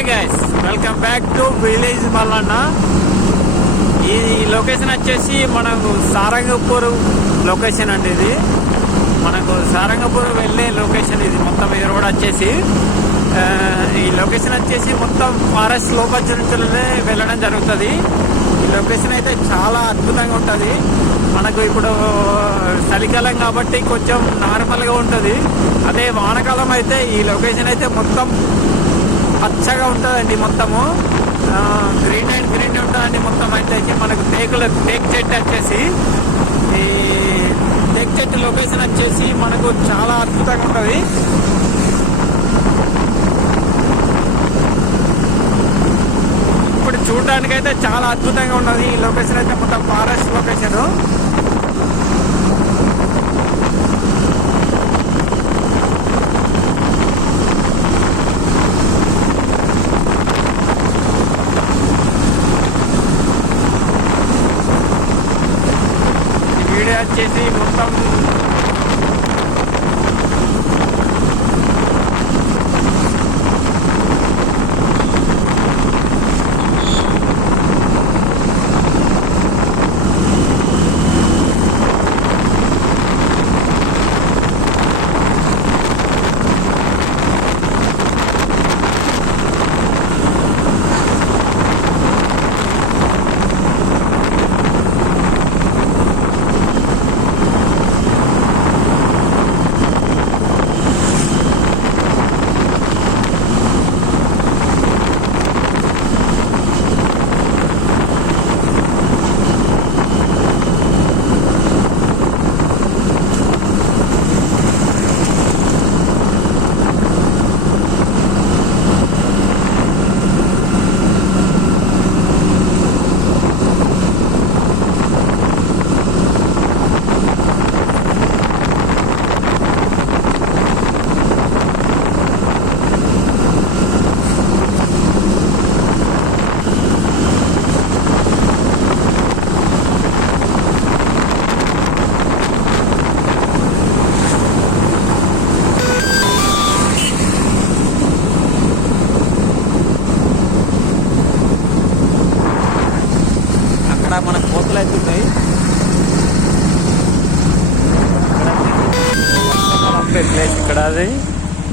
Hi guys, welcome back to village Mallanna. ఈ location వచ్చేసి మనకు సారంగపూర్ లొకేషన్ అండి. ఇది మనకు సారంగపూర్ వెళ్ళే లొకేషన్. ఇది మొత్తం ఈ రోడ్ వచ్చేసి ఈ లొకేషన్ వచ్చేసి మొత్తం ఫారెస్ట్ లోపల నుంచి వెళ్ళడం జరుగుతుంది. ఈ లొకేషన్ అయితే చాలా అద్భుతంగా ఉంటుంది. మనకు ఇప్పుడు చలికాలం కాబట్టి కొంచెం నార్మల్గా ఉంటుంది. అదే వానకాలం అయితే ఈ లొకేషన్ అయితే మొత్తం పచ్చగా ఉంటుందండి. మొత్తము గ్రీన్ అండ్ గ్రీన్ ఉంటుందండి. మొత్తం అయితే మనకు టేక్ చెట్టు వచ్చేసి ఈ టేక్ చెట్టు లొకేషన్ వచ్చేసి మనకు చాలా అద్భుతంగా ఉంటుంది. ఇప్పుడు చూడడానికి అయితే చాలా అద్భుతంగా ఉన్నది. ఈ లొకేషన్ అయితే మొత్తం ఫారెస్ట్ లొకేషన్. వచ్చేసి మొత్తం మనకు కోతలు అవుతున్నాయి. ప్లేస్ ఇక్కడ అది